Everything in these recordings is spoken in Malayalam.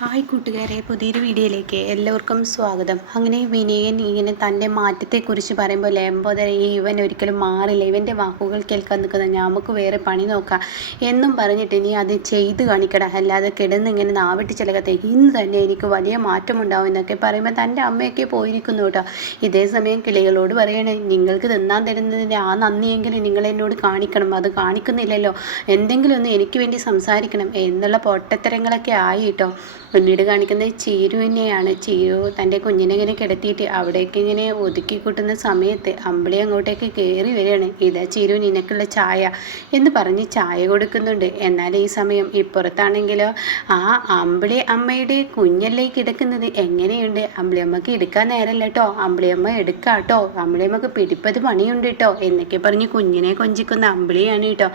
ഹായ് കൂട്ടുകാരെ, പുതിയൊരു വീഡിയോയിലേക്ക് എല്ലാവർക്കും സ്വാഗതം. അങ്ങനെ വിനയൻ ഇങ്ങനെ തൻ്റെ മാറ്റത്തെക്കുറിച്ച് പറയുമ്പോൾ ലംബോദര ഇവൻ ഒരിക്കലും മാറില്ല, ഇവൻ്റെ വാക്കുകൾ കേൾക്കാൻ നിൽക്കുന്ന നമുക്ക് വേറെ പണി നോക്കാം എന്നും പറഞ്ഞിട്ട് നീ അത് ചെയ്ത് കാണിക്കട, അല്ലാതെ കിടന്ന് ഇങ്ങനെ നാവിട്ട് ചിലകത്തേക്ക് ഇന്ന് തന്നെ എനിക്ക് വലിയ മാറ്റമുണ്ടാവും എന്നൊക്കെ പറയുമ്പോൾ തൻ്റെ അമ്മയൊക്കെ പോയിരിക്കുന്നു കേട്ടോ. ഇതേ സമയം കിളികളോട് പറയണേ, നിങ്ങൾക്ക് തിന്നാൻ തരുന്നതിൻ്റെ ആ നന്ദിയെങ്കിലും നിങ്ങൾ എന്നോട് കാണിക്കണം, അത് കാണിക്കുന്നില്ലല്ലോ, എന്തെങ്കിലും ഒന്ന് എനിക്ക് വേണ്ടി സംസാരിക്കണം എന്നുള്ള പൊട്ടത്തരങ്ങളൊക്കെ ആയി കേട്ടോ. പിന്നീട് കാണിക്കുന്നത് ചീരുവിനെയാണ്. ചീരു തൻ്റെ കുഞ്ഞിനെ ഇങ്ങനെ കിടത്തിയിട്ട് അവിടേക്ക് ഇങ്ങനെ ഒതുക്കി കൂട്ടുന്ന സമയത്ത് അമ്പിളി അങ്ങോട്ടേക്ക് കയറി വരികയാണ്. ഇതാ ചീരു, നിനക്കുള്ള ചായ എന്ന് പറഞ്ഞ് ചായ കൊടുക്കുന്നുണ്ട്. എന്നാൽ ഈ സമയം ഇപ്പുറത്താണെങ്കിലോ ആ അമ്പിളി അമ്മയുടെ കുഞ്ഞല്ലേ കിടക്കുന്നത്. എങ്ങനെയുണ്ട് അമ്പിളിയമ്മക്ക് എടുക്കാൻ നേരമല്ല കേട്ടോ, അമ്പിളിയമ്മ എടുക്കാം കേട്ടോ, അമ്പിളിയമ്മക്ക് പിടിപ്പത് പണിയുണ്ട് കേട്ടോ എന്നൊക്കെ പറഞ്ഞ് കുഞ്ഞിനെ കൊഞ്ചിക്കുന്ന അമ്പിളിയാണ് കേട്ടോ.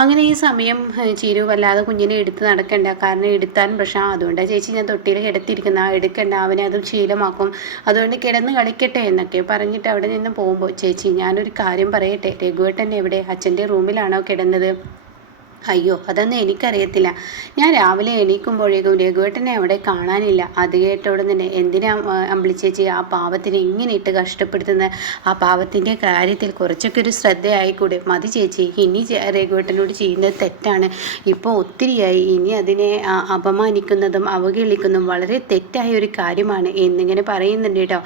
അങ്ങനെ ഈ സമയം ചീരു വല്ലാതെ കുഞ്ഞിനെ എടുത്ത് നടക്കണ്ട, കാരണം എടുത്താൻ പ്രശ്നം, അതുകൊണ്ട് ചേച്ചി ഞാൻ തൊട്ടിയിൽ കിടത്തിയിരിക്കുന്ന എടുക്കണ്ട, അവനെ അത് ശീലമാക്കും, അതുകൊണ്ട് കിടന്ന് കളിക്കട്ടെ എന്നൊക്കെ പറഞ്ഞിട്ട് അവിടെ നിന്ന് പോകുമ്പോൾ, ചേച്ചി ഞാനൊരു കാര്യം പറയട്ടെ, രഘുവേട്ടൻ എവിടെ, അച്ഛൻ്റെ റൂമിലാണോ കിടന്നത്? അയ്യോ, അതൊന്നും എനിക്കറിയത്തില്ല, ഞാൻ രാവിലെ എണീക്കുമ്പോഴേക്കും രഘുവേട്ടനെ അവിടെ കാണാനില്ല. അത് കേട്ടോടെ തന്നെ എന്തിനാ അമ്പിളിച്ചേച്ചി ആ പാവത്തിനെ ഇങ്ങനെ ഇട്ട് കഷ്ടപ്പെടുത്തുന്നത്, ആ പാവത്തിൻ്റെ കാര്യത്തിൽ കുറച്ചൊക്കെ ഒരു ശ്രദ്ധയായിക്കൂടെ? മതി ചേച്ചി, ഇനി രഘുവേട്ടനോട് ചെയ്യുന്നത് തെറ്റാണ്, ഇപ്പോൾ ഒത്തിരിയായി, ഇനി അതിനെ അപമാനിക്കുന്നതും അവഹേളിക്കുന്നതും വളരെ തെറ്റായ ഒരു കാര്യമാണ് എന്നിങ്ങനെ പറയുന്നുണ്ട് കേട്ടോ.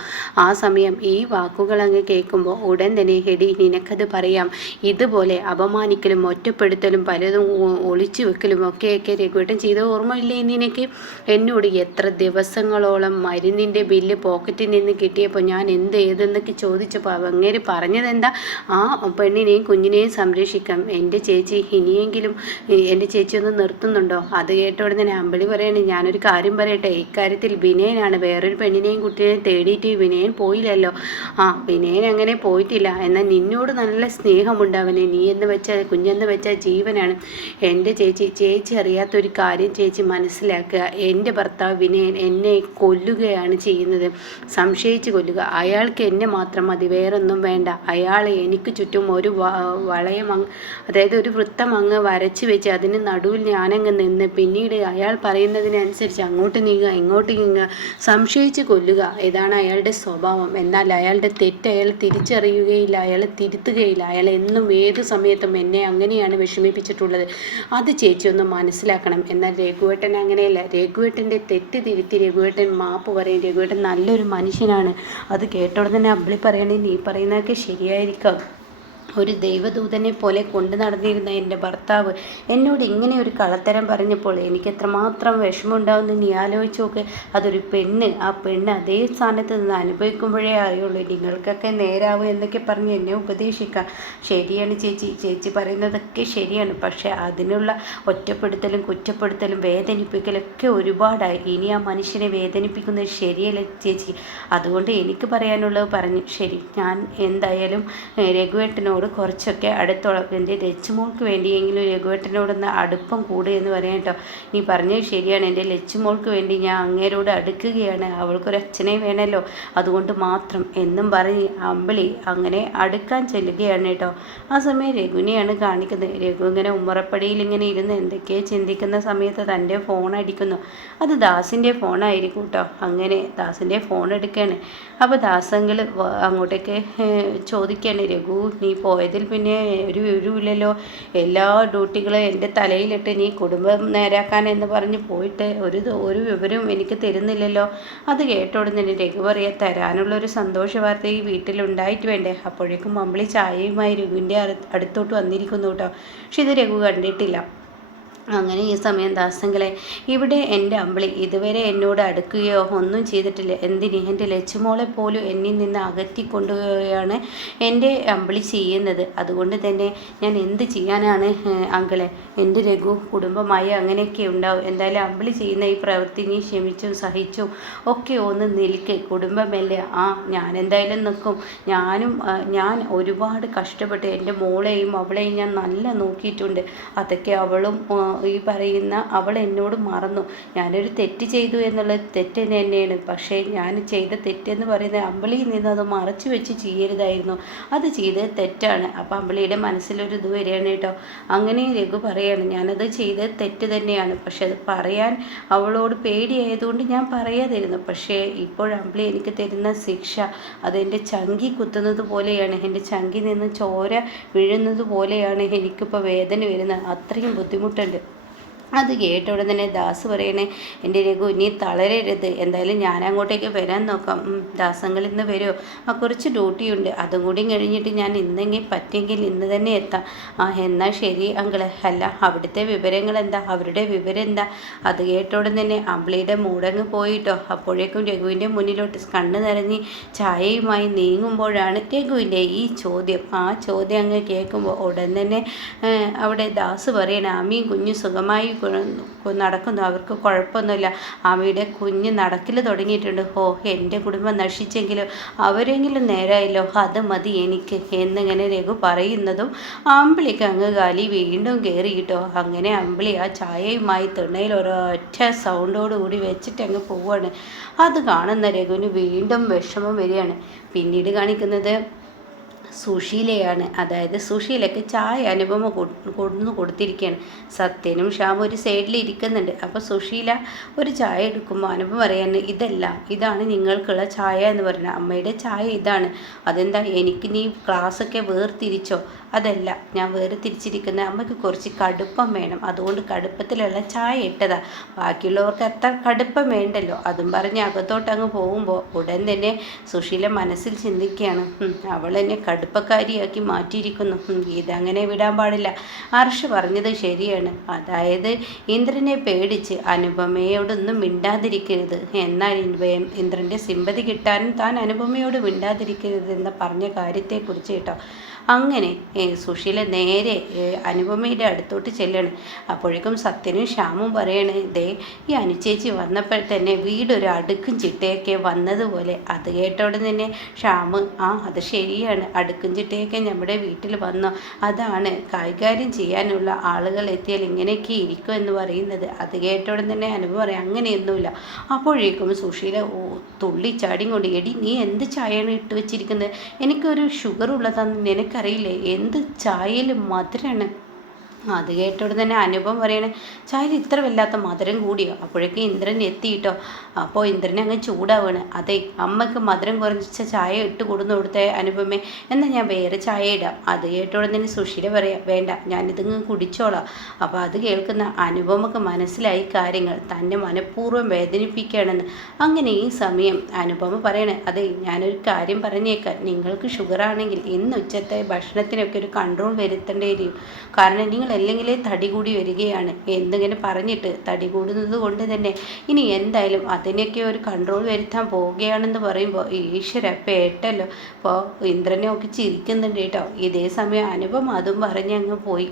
ആ സമയം ഈ വാക്കുകൾ അങ്ങ് കേൾക്കുമ്പോൾ ഉടൻ തന്നെ, ഹെഡി നിനക്കത് പറയാം, ഇതുപോലെ അപമാനിക്കലും ഒറ്റപ്പെടുത്തലും പലതും ഒളിച്ചു വെക്കലും ഒക്കെയൊക്കെ രഘുവേട്ടൻ ചെയ്ത ഓർമ്മയില്ലേ നിനക്ക്? എന്നോട് എത്ര ദിവസങ്ങളോളം മരുന്നിൻ്റെ ബില്ല് പോക്കറ്റിൽ നിന്ന് കിട്ടിയപ്പോൾ ഞാൻ എന്ത് ഏതെന്നൊക്കെ ചോദിച്ചപ്പോൾ അങ്ങേര് പറഞ്ഞതെന്താ, ആ പെണ്ണിനെയും കുഞ്ഞിനെയും സംരക്ഷിക്കാം. എൻ്റെ ചേച്ചി ഇനിയെങ്കിലും എൻ്റെ ചേച്ചി ഒന്ന് നിർത്തുന്നുണ്ടോ? അത് കേട്ടോടെ തന്നെ അമ്പിളി പറയണേ, ഞാനൊരു കാര്യം പറയട്ടെ, ഇക്കാര്യത്തിൽ വിനയനാണ് വേറൊരു പെണ്ണിനെയും കുട്ടിയെയും തേടിയിട്ട് വിനയൻ പോയില്ലല്ലോ. വിനയൻ അങ്ങനെ പോയിട്ടില്ല, എന്നാൽ നിന്നോട് നല്ല സ്നേഹമുണ്ട് അവന്, നീ എന്ന് വെച്ചാൽ കുഞ്ഞെന്ന് വെച്ചാൽ ജീവനാണ്. എൻ്റെ ചേച്ചി അറിയാത്തൊരു കാര്യം ചേച്ചി മനസ്സിലാക്കുക, എൻ്റെ ഭർത്താവ് വിനയൻ എന്നെ കൊല്ലുകയാണ് ചെയ്യുന്നത്, സംശയിച്ച് കൊല്ലുക. അയാൾക്ക് എന്നെ മാത്രം മതി, വേറൊന്നും വേണ്ട. അയാൾ എനിക്ക് ചുറ്റും ഒരു വളയം അതായത് ഒരു വൃത്തം അങ്ങ് വരച്ച് വെച്ച് അതിന് നടുവിൽ ഞാനങ്ങ് നിന്ന് പിന്നീട് അയാൾ പറയുന്നതിനനുസരിച്ച് അങ്ങോട്ട് നീങ്ങുക ഇങ്ങോട്ട് നീങ്ങുക, സംശയിച്ച് കൊല്ലുക, ഇതാണ് അയാളുടെ സ്വഭാവം. എന്നാൽ അയാളുടെ തെറ്റ് അയാൾ തിരിച്ചറിയുകയില്ല, അയാൾ തിരുത്തുകയില്ല, അയാൾ എന്നും ഏത് സമയത്തും എന്നെ അങ്ങനെയാണ് വിഷമിപ്പിച്ചിട്ടുള്ളത്, അത് ചേച്ചി ഒന്ന് മനസ്സിലാക്കണം. എന്നാൽ രഘുവേട്ടൻ അങ്ങനെയല്ല, രഘുവേട്ടൻ്റെ തെറ്റ് തിരുത്തി രഘുവേട്ടൻ മാപ്പ് പറയും, രഘുവേട്ടൻ നല്ലൊരു മനുഷ്യനാണ്. അത് കേട്ടോടെ തന്നെ അമ്പിളി പറയണേ, നീ പറയുന്നതൊക്കെ ശരിയായിരിക്കാം, ഒരു ദൈവദൂതനെ പോലെ കൊണ്ടു നടന്നിരുന്ന എൻ്റെ ഭർത്താവ് എന്നോട് ഇങ്ങനെ ഒരു കള്ളത്തരം പറഞ്ഞപ്പോൾ എനിക്ക് എത്രമാത്രം വിഷമമുണ്ടാവുമെന്ന് നീ ആലോചിച്ച് നോക്ക്. അതൊരു പെണ്ണ്, ആ പെണ്ണ് അതേ സ്ഥാനത്ത് നിന്ന് അനുഭവിക്കുമ്പോഴേ അറിയുള്ളൂ നിങ്ങൾക്കൊക്കെ നേരാവും എന്നൊക്കെ പറഞ്ഞ് എന്നെ ഉപദേശിക്കാം. ശരിയാണ് ചേച്ചി പറയുന്നതൊക്കെ ശരിയാണ്, പക്ഷേ അതിനുള്ള ഒറ്റപ്പെടുത്തലും കുറ്റപ്പെടുത്തലും വേദനിപ്പിക്കലൊക്കെ ഒരുപാടായി, ഇനി ആ മനുഷ്യനെ വേദനിപ്പിക്കുന്നത് ശരിയല്ല ചേച്ചി, അതുകൊണ്ട് എനിക്ക് പറയാനുള്ളത് പറഞ്ഞു. ശരി, ഞാൻ എന്തായാലും രഘുവേട്ടനോട് കുറച്ചൊക്കെ അടുത്തോളം, എൻ്റെ ലച്ചുമോൾക്ക് വേണ്ടിയെങ്കിലും രഘുവേട്ടനോടൊന്ന് അടുപ്പം കൂടുക എന്ന് പറയാം കേട്ടോ. നീ പറഞ്ഞത് ശരിയാണ്, എൻ്റെ ലച്ചുമോൾക്ക് വേണ്ടി ഞാൻ അങ്ങേരോട് അടുക്കുകയാണ്, അവൾക്കൊരു അച്ഛനെ വേണമല്ലോ, അതുകൊണ്ട് മാത്രം എന്നും പറഞ്ഞ് അമ്പിളി അങ്ങനെ അടുക്കാൻ ചെല്ലുകയാണ് കേട്ടോ. ആ സമയം രഘുവിനെയാണ് കാണിക്കുന്നത്. രഘു ഇങ്ങനെ ഉമ്മറപ്പടിയിൽ ഇങ്ങനെ ഇരുന്ന് എന്തൊക്കെയോ ചിന്തിക്കുന്ന സമയത്ത് തൻ്റെ ഫോൺ അടിക്കുന്നു. അത് ദാസിൻ്റെ ഫോണായിരിക്കും കേട്ടോ. അങ്ങനെ ദാസിൻ്റെ ഫോൺ എടുക്കുകയാണ്. അപ്പോൾ ദാസെങ്കിൽ അങ്ങോട്ടേക്ക് ചോദിക്കുകയാണ്, രഘു നീ പോയതിൽ പിന്നെ ഒരു വിവരമില്ലല്ലോ, എല്ലാ ഡ്യൂട്ടികളും എൻ്റെ തലയിലിട്ട് നീ കുടുംബം നേരാക്കാൻ എന്ന് പറഞ്ഞ് പോയിട്ട് ഒരു വിവരവും എനിക്ക് തരുന്നില്ലല്ലോ. അത് കേട്ടോടുന്ന് തന്നെ രഘു പറയാൻ, തരാനുള്ളൊരു സന്തോഷ വാർത്ത ഈ വീട്ടിലുണ്ടായിട്ട് വേണ്ടേ. അപ്പോഴേക്കും അമ്പിളി ചായയുമായി രഘുവിൻ്റെ അടുത്തോട്ട് വന്നിരിക്കുന്നു കേട്ടോ. പക്ഷെ ഇത് രഘു കണ്ടിട്ടില്ല. അങ്ങനെ ഈ സമയം ദാസങ്ങളെ, ഇവിടെ എൻ്റെ അമ്പിളി ഇതുവരെ എന്നോട് അടുക്കുകയോ ഒന്നും ചെയ്തിട്ടില്ല, എന്തിന് എൻ്റെ ലച്ചുമോളെ പോലും എന്നിൽ നിന്ന് അകറ്റിക്കൊണ്ടുപോയാണ് എൻ്റെ അമ്പിളി ചെയ്യുന്നത്. അതുകൊണ്ട് തന്നെ ഞാൻ എന്ത് ചെയ്യാനാണ് അങ്കിളെ, എൻ്റെ രഘു കുടുംബമായി അങ്ങനെയൊക്കെ ഉണ്ടാവും. എന്തായാലും അമ്പിളി ചെയ്യുന്ന ഈ പ്രവൃത്തി നീ ക്ഷമിച്ചും സഹിച്ചും ഒക്കെ ഒന്ന് നിൽക്ക്, കുടുംബമല്ലേ. ഞാൻ എന്തായാലും നിൽക്കും, ഞാൻ ഒരുപാട് കഷ്ടപ്പെട്ട് എൻ്റെ മോളെയും അവളെയും ഞാൻ നല്ല നോക്കിയിട്ടുണ്ട്, അതൊക്കെ അവളും ഈ പറയുന്ന അവൾ എന്നോട് മറന്നു. ഞാനൊരു തെറ്റ് ചെയ്തു എന്നുള്ളത് തെറ്റ് തന്നെയാണ്. പക്ഷേ ഞാൻ ചെയ്ത തെറ്റെന്ന് പറയുന്നത് അമ്പിളിയിൽ നിന്ന് അത് മറച്ചു വെച്ച് ചെയ്യരുതായിരുന്നു. അത് ചെയ്തത് തെറ്റാണ്. അപ്പം അമ്പിളിയുടെ മനസ്സിലൊരു ഇത് വരികയാണ് കേട്ടോ. അങ്ങനെ രഘു പറയാണ്, ഞാനത് ചെയ്തത് തെറ്റ് തന്നെയാണ്. പക്ഷെ അത് പറയാൻ അവളോട് പേടിയായതുകൊണ്ട് ഞാൻ പറയാതിരുന്നു. പക്ഷേ ഇപ്പോൾ അമ്പിളി എനിക്ക് തരുന്ന ശിക്ഷ അതെൻ്റെ ചങ്കി കുത്തുന്നത് പോലെയാണ്. എൻ്റെ ചങ്കിൽ നിന്ന് ചോര വീഴുന്നത് പോലെയാണ് എനിക്കിപ്പോൾ വേദന വരുന്നത്. അത്രയും ബുദ്ധിമുട്ടുണ്ട്. അത് കേട്ട ഉടനെ തന്നെ ദാസ് പറയണേ, എൻ്റെ രഘു നീ തളരരുത്, എന്തായാലും ഞാൻ അങ്ങോട്ടേക്ക് വരാൻ നോക്കാം. ദാസങ്ങൾ ഇന്ന് വരുമോ? കുറച്ച് ഡ്യൂട്ടിയുണ്ട്, അതും കൂടി കഴിഞ്ഞിട്ട് ഞാൻ ഇന്നെങ്കിൽ പറ്റിയെങ്കിൽ ഇന്ന് തന്നെ എത്താം. എന്നാൽ ശരി അങ്കിളെ. അല്ല അവിടുത്തെ വിവരങ്ങൾ എന്താ? അവരുടെ വിവരം എന്താ? അത് കേട്ട ഉടനെ തന്നെ അമ്പിളിയുടെ മൂടങ്ങ് പോയിട്ടോ. അപ്പോഴേക്കും രഘുവിൻ്റെ മുന്നിലോട്ട് കണ്ണ് നിറഞ്ഞ് ചായയുമായി നീങ്ങുമ്പോഴാണ് രഘുവിൻ്റെ ഈ ചോദ്യം. ആ ചോദ്യം അങ്ങ് കേൾക്കുമ്പോൾ ഉടൻ തന്നെ അവിടെ ദാസ് പറയണേ, ആമിയും കുഞ്ഞു സുഖമായി നടക്കുന്നു, അവർക്ക് കുഴപ്പമൊന്നുമില്ല. ആമിയുടെ കുഞ്ഞ് നടക്കിൽ തുടങ്ങിയിട്ടുണ്ട്. എൻ്റെ കുടുംബം നശിച്ചെങ്കിലും അവരെങ്കിലും നേരായല്ലോ, അത് മതി എനിക്ക് എന്നിങ്ങനെ രഘു പറയുന്നതും അമ്പിളിക്ക് അങ്ങ് കാലി വീണ്ടും കയറിയിട്ടോ. അങ്ങനെ അമ്പിളി ആ ചായയുമായി തിണ്ണയിൽ ഒരൊറ്റ സൗണ്ടോടുകൂടി വെച്ചിട്ട് അങ്ങ് പോവാണ്. അത് കാണുന്ന രഘുവിന് വീണ്ടും വിഷമം വരികയാണ്. പിന്നീട് കാണിക്കുന്നത് സുശീലയാണ്. അതായത് സുശീലയ്ക്ക് ചായ അനുപമ കൊണ്ടു കൊടുത്തിരിക്കുകയാണ്. സത്യനും ഷ്യാമും ഒരു സൈഡിൽ ഇരിക്കുന്നുണ്ട്. അപ്പോൾ സുശീല ഒരു ചായ എടുക്കുമ്പോൾ അനുപമ പറയാൻ, ഇതാണ് നിങ്ങൾക്കുള്ള ചായ എന്ന് പറയുന്നത്. അമ്മയുടെ ചായ ഇതാണ്. അതെന്താ, എനിക്ക് നീ ക്ലാസ്സൊക്കെ വേർതിരിച്ചോ? അതല്ല, ഞാൻ വേർതിരിച്ചിരിക്കുന്ന അമ്മയ്ക്ക് കുറച്ച് കടുപ്പം വേണം, അതുകൊണ്ട് കടുപ്പത്തിലുള്ള ചായ ഇട്ടതാ. ബാക്കിയുള്ളവർക്ക് അത്ര കടുപ്പം വേണ്ടല്ലോ. അതും പറഞ്ഞ് അകത്തോട്ട് അങ്ങ് പോകുമ്പോൾ ഉടൻ തന്നെ സുശീല മനസ്സിൽ ചിന്തിക്കുകയാണ്, അവൾ എന്നെ കടുപ്പക്കാരിയാക്കി മാറ്റിയിരിക്കുന്നു. ഇതങ്ങനെ വിടാൻ പാടില്ല. ഹർഷ് പറഞ്ഞത് ശരിയാണ്. അതായത് ഇന്ദ്രനെ പേടിച്ച് അനുപമയോടൊന്നും മിണ്ടാതിരിക്കരുത്, എന്നാൽ ഇന്ദ്രൻ്റെ സിമ്പതി കിട്ടാനും താൻ അനുപമയോട് മിണ്ടാതിരിക്കരുത് എന്ന് പറഞ്ഞ കാര്യത്തെക്കുറിച്ച് കേട്ടോ. അങ്ങനെ സുശീല നേരെ അനുപമയുടെ അടുത്തോട്ട് ചെല്ലാണ്. അപ്പോഴേക്കും സത്യനും ശ്യാമും പറയണേ, ദേ ഈ അനുചേച്ചി വന്നപ്പോൾ തന്നെ വീടൊരു അടുക്കും ചിട്ടയൊക്കെ വന്നതുപോലെ. അത് കേട്ടോടെ തന്നെ ശ്യാമ്, അത് ശരിയാണ്, അടുക്കും ചിട്ടയൊക്കെ നമ്മുടെ വീട്ടിൽ വന്നു, അതാണ് കൈകാര്യം ചെയ്യാനുള്ള ആളുകൾ എത്തിയാൽ ഇങ്ങനെയൊക്കെ ഇരിക്കും എന്ന് പറയുന്നത്. അത് കേട്ടോടെ തന്നെ അനുപമ പറയാം, അങ്ങനെയൊന്നുമില്ല. അപ്പോഴേക്കും സുശീല തുള്ളിച്ചാടിയും കൊണ്ട്, എടി നീ എന്ത് ചായയാണ് ഇട്ട് വെച്ചിരിക്കുന്നത്? എനിക്കൊരു ഷുഗർ ഉള്ളതാന്ന് നിനക്കറിയില്ലേ? എന്ത് ചായയിൽ മധുരമാണ്. അത് കേട്ടോടെ തന്നെ അനുപം പറയണേ, ചായയിൽ ഇത്ര വല്ലാത്ത മധുരം കൂടിയോ? അപ്പോഴേക്കും ഇന്ദ്രൻ എത്തിയിട്ടോ. അപ്പോൾ ഇന്ദ്രനെ അങ്ങ് ചൂടാവാണ്. അതെ, അമ്മയ്ക്ക് മധുരം കുറച്ച ചായ ഇട്ട് കൊടുന്നു കൊടുത്തേ അനുപമേ, എന്നാൽ ഞാൻ വേറെ ചായ ഇടാം. അത് കേട്ടോടെ തന്നെ സുശീല പറയാം, വേണ്ട ഞാനിതങ്ങ് കുടിച്ചോളാം. അപ്പോൾ അത് കേൾക്കുന്ന അനുപമക്ക് മനസ്സിലായി കാര്യങ്ങൾ തന്നെ മനഃപൂർവ്വം വേദനിപ്പിക്കുകയാണെന്ന്. അങ്ങനെ ഈ സമയം അനുപമ പറയണേ, അതെ ഞാനൊരു കാര്യം പറഞ്ഞേക്കാം, നിങ്ങൾക്ക് ഷുഗറാണെങ്കിൽ ഇന്ന് ഉച്ചത്തെ ഭക്ഷണത്തിനൊക്കെ ഒരു കൺട്രോൾ വരുത്തേണ്ടി വരും. കാരണം നിങ്ങൾ അല്ലെങ്കിൽ തടി കൂടി വരികയാണ് എന്നിങ്ങനെ പറഞ്ഞിട്ട് തടി കൂടുന്നത് കൊണ്ട് തന്നെ ഇനി എന്തായാലും അതിനൊക്കെ ഒരു കൺട്രോൾ വരുത്താൻ പോവുകയാണെന്ന് പറയുമ്പോൾ ഈശ്വര പേട്ടല്ലോ. അപ്പോൾ ഇന്ദ്രനെ ഒക്കെ ചിരിക്കുന്നുണ്ട് കേട്ടോ. ഇതേ സമയം അനുപം അതും പറഞ്ഞ് അങ്ങ് പോയി.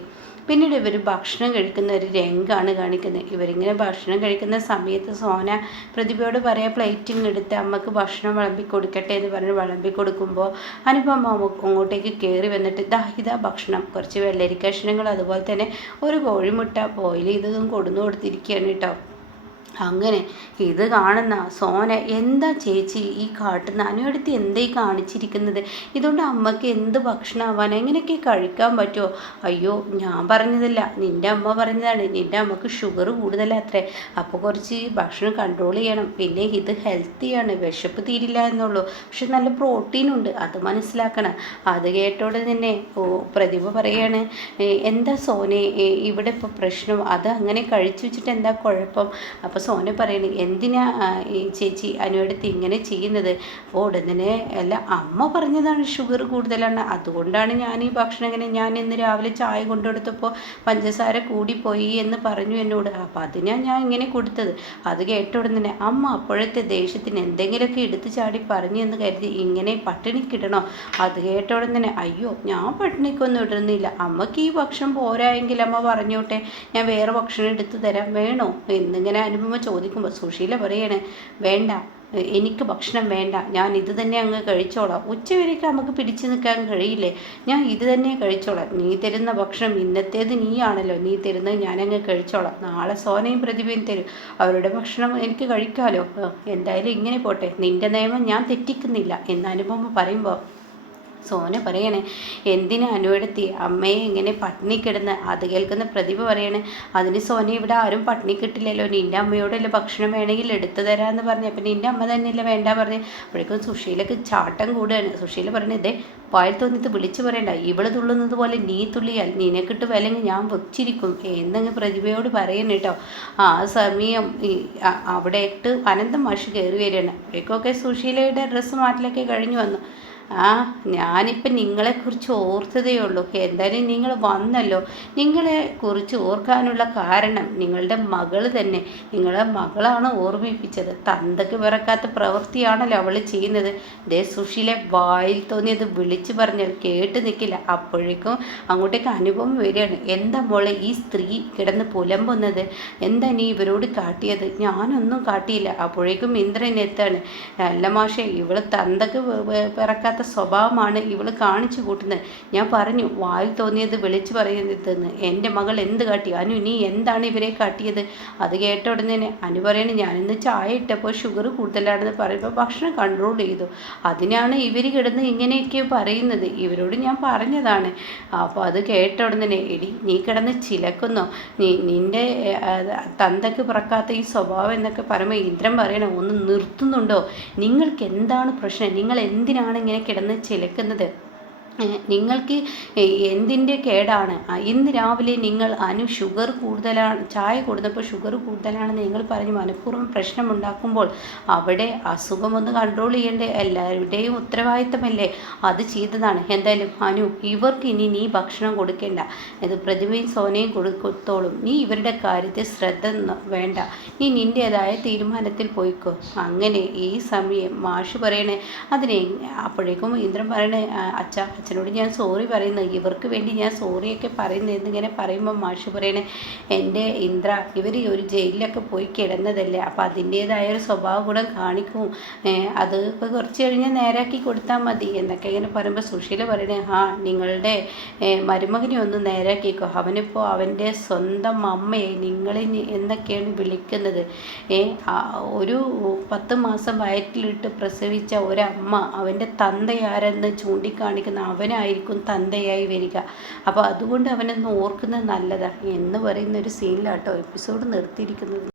പിന്നീട് ഇവർ ഭക്ഷണം കഴിക്കുന്ന ഒരു രംഗമാണ് കാണിക്കുന്നത്. ഇവരിങ്ങനെ ഭക്ഷണം കഴിക്കുന്ന സമയത്ത് സോന പ്രതിഭയോട് പറയാം, പ്ലേറ്റിങ് എടുത്ത് അമ്മക്ക് ഭക്ഷണം വിളമ്പി കൊടുക്കട്ടെ എന്ന് പറഞ്ഞ് വിളമ്പി കൊടുക്കുമ്പോൾ അനുപമ അങ്ങോട്ടേക്ക് കയറി വന്നിട്ട് ഇതാ ഭക്ഷണം, കുറച്ച് വെള്ളരിക്ക കഷ്ണങ്ങൾ, അതുപോലെ തന്നെ ഒരു കോഴിമുട്ട ബോയിൽ ചെയ്തതും കൊടുന്നു കൊടുത്തിരിക്കുകയാണ് കേട്ടോ. അങ്ങനെ ഇത് കാണുന്ന സോന, എന്താ ചേച്ചി ഈ കാട്ടുന്ന, അനുവടുത്ത് എന്തായി കാണിച്ചിരിക്കുന്നത്? ഇതുകൊണ്ട് അമ്മയ്ക്ക് എന്ത് ഭക്ഷണമാവാൻ, എങ്ങനെയൊക്കെ കഴിക്കാൻ പറ്റുമോ? അയ്യോ ഞാൻ പറഞ്ഞതല്ല, നിൻ്റെ അമ്മ പറഞ്ഞതാണ്. നിൻ്റെ അമ്മക്ക് ഷുഗർ കൂടുതലത്രേ, അപ്പോൾ കുറച്ച് ഭക്ഷണം കൺട്രോൾ ചെയ്യണം. പിന്നെ ഇത് ഹെൽത്തിയാണ്, വിശപ്പ് തീരില്ല എന്നുള്ളൂ, പക്ഷെ നല്ല പ്രോട്ടീനുണ്ട്, അത് മനസ്സിലാക്കണം. അത് കേട്ടോടെ തന്നെ പ്രതിഭ പറയാണ്, എന്താ സോനെ ഇവിടെ ഇപ്പോൾ പ്രശ്നം, അത് അങ്ങനെ കഴിച്ചു വെച്ചിട്ട് എന്താ കുഴപ്പം? അപ്പോൾ സോന പറയണ, എന്തിനാ ഈ ചേച്ചി അനുവടുത്ത് ഇങ്ങനെ ചെയ്യുന്നത്? അപ്പോൾ ഉടനെ അല്ല, അമ്മ പറഞ്ഞതാണ് ഷുഗർ കൂടുതലാണ്, അതുകൊണ്ടാണ് ഞാൻ ഈ ഭക്ഷണം ഇങ്ങനെ, ഞാൻ ഇന്ന് രാവിലെ ചായ കൊണ്ടുകൊടുത്തപ്പോൾ പഞ്ചസാര കൂടിപ്പോയി എന്ന് പറഞ്ഞു എന്നോട്, അപ്പോൾ അതിനാ ഞാൻ ഇങ്ങനെ കൊടുത്തത്. അത് കേട്ട ഉടനെ അമ്മ അപ്പോഴത്തെ ദേഷ്യത്തിന് എന്തെങ്കിലുമൊക്കെ എടുത്തു ചാടി പറഞ്ഞു എന്ന് കരുതി ഇങ്ങനെ പട്ടിണിക്കിടണോ? അത് കേട്ട ഉടനെ അയ്യോ ഞാൻ പട്ടിണിക്കൊന്നും ഇടുന്നില്ല, അമ്മക്ക് ഈ ഭക്ഷണം പോരായെങ്കിൽ അമ്മ പറഞ്ഞോട്ടെ, ഞാൻ വേറെ ഭക്ഷണം എടുത്തു തരാം, വേണോ എന്നിങ്ങനെ അനുപമ അനുപമ ചോദിക്കുമ്പോൾ സുശീല പറയാണ് വേണ്ട, എനിക്ക് ഭക്ഷണം വേണ്ട, ഞാൻ ഇത് തന്നെ അങ്ങ് കഴിച്ചോളാം. ഉച്ചവരെയൊക്കെ നമുക്ക് പിടിച്ചു നിൽക്കാൻ കഴിയില്ലേ, ഞാൻ ഇത് തന്നെ കഴിച്ചോളാം. നീ തരുന്ന ഭക്ഷണം ഇന്നത്തേത് നീയാണല്ലോ, നീ തരുന്നത് ഞാനങ്ങ് കഴിച്ചോളാം. നാളെ സോനയും പ്രതിഭയും തരും, അവരുടെ ഭക്ഷണം എനിക്ക് കഴിക്കാമല്ലോ. എന്തായാലും ഇങ്ങനെ പോട്ടെ, നിന്റെ നിയമം ഞാൻ തെറ്റിക്കുന്നില്ല എന്ന് അനുപമ പറയുമ്പോൾ സോന പറയണേ എന്തിനാ അനുവെടുത്തി അമ്മയെ ഇങ്ങനെ പട്ടിണി കിടന്ന്. അത് കേൾക്കുന്ന പ്രതിഭ പറയണേ അതിന് സോന ഇവിടെ ആരും പട്ടിണി കിട്ടില്ലല്ലോ, നിൻ്റെ അമ്മയോടല്ലേ ഭക്ഷണം വേണമെങ്കിൽ എടുത്തു തരാമെന്ന് പറഞ്ഞു. അപ്പം നിൻ്റെ അമ്മ തന്നെയല്ലേ വേണ്ട പറഞ്ഞു. അപ്പോഴേക്കും സുശീലക്ക് ചാട്ടം കൂടുകയാണ്. സുശീല പറഞ്ഞേ ഇതേ വായിൽ തോന്നിട്ട് വിളിച്ചു പറയണ്ട, ഇവള് തുള്ളുന്നത് പോലെ നീ തുള്ളിയാൽ നിനക്കിട്ട് വിലങ്ങ് ഞാൻ വെച്ചിരിക്കും എന്നങ്ങ് പ്രതിഭയോട് പറയുന്നു കേട്ടോ. ആ സമയം അവിടെ ഇട്ട് അനന്തം മാഷ് കയറി വരികയാണ്. അപ്പോഴേക്കൊക്കെ സുശീലയുടെ ഡ്രസ്സ് മാറ്റലൊക്കെ കഴിഞ്ഞു വന്നു. ഞാനിപ്പം നിങ്ങളെക്കുറിച്ച് ഓർത്തതേ ഉള്ളൂ. എന്തായാലും നിങ്ങൾ വന്നല്ലോ. നിങ്ങളെക്കുറിച്ച് ഓർക്കാനുള്ള കാരണം നിങ്ങളുടെ മകൾ തന്നെ. നിങ്ങളെ മകളാണ് ഓർമ്മിപ്പിച്ചത്. തന്തയ്ക്ക് പിറക്കാത്ത പ്രവൃത്തിയാണല്ലോ അവൾ ചെയ്യുന്നത്. ദേ സുശീലെ വായിൽ തോന്നിയത് വിളിച്ചു പറഞ്ഞാൽ കേട്ട് നിൽക്കില്ല. അപ്പോഴേക്കും അങ്ങോട്ടേക്ക് അനുഭവം വരികയാണ്. എന്താ മോളെ ഈ സ്ത്രീ കിടന്ന് പുലമ്പുന്നത്? എന്താ നീ ഇവരോട് കാട്ടിയത്? ഞാനൊന്നും കാട്ടിയില്ല. അപ്പോഴേക്കും ഇന്ദ്രൻ എത്താണ്. അല്ല മാഷേ, ഇവള് തന്തക്ക് പിറക്കാത്ത സ്വഭാവമാണ് ഇവള് കാണിച്ചു കൂട്ടുന്നത്. ഞാൻ പറഞ്ഞു വായിൽ തോന്നിയത് വിളിച്ചു പറയുന്നതെന്ന്. എൻ്റെ മകൾ എന്ത് കാട്ടി? അനു നീ എന്താണ് ഇവരെ കാട്ടിയത്? അത് കേട്ട ഉടനെ അനു പറയണേ ഞാനിന്ന് ചായ ഇട്ടപ്പോൾ ഷുഗർ കൂടുതലാണെന്ന് പറയുമ്പോൾ ഭക്ഷണം കൺട്രോൾ ചെയ്തു. അതിനാണ് ഇവർ കിടന്ന് ഇങ്ങനെയൊക്കെ പറയുന്നത്. ഇവരോട് ഞാൻ പറഞ്ഞതാണ്. അപ്പോൾ അത് കേട്ട ഉടനെ എടി നീ കിടന്ന് ചിലക്കുന്നോ? നിൻ്റെ തന്തക്ക് പിറക്കാത്ത ഈ സ്വഭാവം എന്നൊക്കെ പറയുമ്പോൾ ഇന്ദ്രൻ പറയണോ ഒന്ന് നിർത്തുന്നുണ്ടോ? നിങ്ങൾക്ക് എന്താണ് പ്രശ്നം? നിങ്ങൾ എന്തിനാണ് ഇങ്ങനെ കിടന്ന് ചിലക്കുന്നത്? നിങ്ങൾക്ക് എന്തിൻ്റെ കേടാണ്? ഇന്ന് രാവിലെ നിങ്ങൾ അനു ഷുഗർ കൂടുതലാണ്, ചായ കൊടുത്തപ്പോൾ ഷുഗർ കൂടുതലാണെന്ന് നിങ്ങൾ പറഞ്ഞു മനഃപൂർവ്വം പ്രശ്നമുണ്ടാക്കുമ്പോൾ അവിടെ അസുഖമൊന്ന് കൺട്രോൾ ചെയ്യേണ്ടേ? എല്ലാവരുടെയും ഉത്തരവാദിത്തമല്ലേ? അത് ചെയ്തതാണ്. എന്തായാലും അനു ഇവർക്ക് ഇനി നീ ഭക്ഷണം കൊടുക്കേണ്ട. ഇത് പ്രതിഭയും സോനയും കൊടുത്തോളും. നീ ഇവരുടെ കാര്യത്തിൽ ശ്രദ്ധ വേണ്ട. നീ നിൻ്റേതായ തീരുമാനത്തിൽ പോയിക്കോ. അങ്ങനെ ഈ സമയം മാഷ് പറയണേ അതിനെ. അപ്പോഴേക്കും ഇന്ദ്രൻ പറയണേ അച്ഛനോട് ഞാൻ സോറി പറയുന്നത്, ഇവർക്ക് വേണ്ടി ഞാൻ സോറിയൊക്കെ പറയുന്നത് എന്നിങ്ങനെ പറയുമ്പോൾ മാഷ് പറയണേ എൻ്റെ ഇന്ദ്ര ഇവർ ഒരു ജയിലിലൊക്കെ പോയി കിടന്നതല്ലേ, അപ്പോൾ അതിൻ്റേതായ ഒരു സ്വഭാവ ഗുണം കാണിക്കും. അത് ഇപ്പോൾ കുറച്ച് കഴിഞ്ഞാൽ നേരാക്കി കൊടുത്താൽ മതി എന്നൊക്കെ ഇങ്ങനെ പറയുമ്പോൾ സുശീല പറയണേ നിങ്ങളുടെ മരുമകനെ ഒന്ന് നേരാക്കിക്കോ. അവനിപ്പോൾ അവൻ്റെ സ്വന്തം അമ്മയെ നിങ്ങളെ എന്നൊക്കെയാണ് വിളിക്കുന്നത്. ഒരു 10 മാസം വയറ്റിലിട്ട് പ്രസവിച്ച ഒരമ്മ അവൻ്റെ തന്തയാരെന്ന് ചൂണ്ടിക്കാണിക്കുന്ന അവനായിരിക്കും തന്തയായി വരിക. അപ്പോൾ അതുകൊണ്ട് അവനൊന്ന് ഓർക്കുന്നത് നല്ലതാണ് എന്ന് പറയുന്ന ഒരു സീനിലാട്ടോ എപ്പിസോഡ് നിർത്തിയിരിക്കുന്നത്.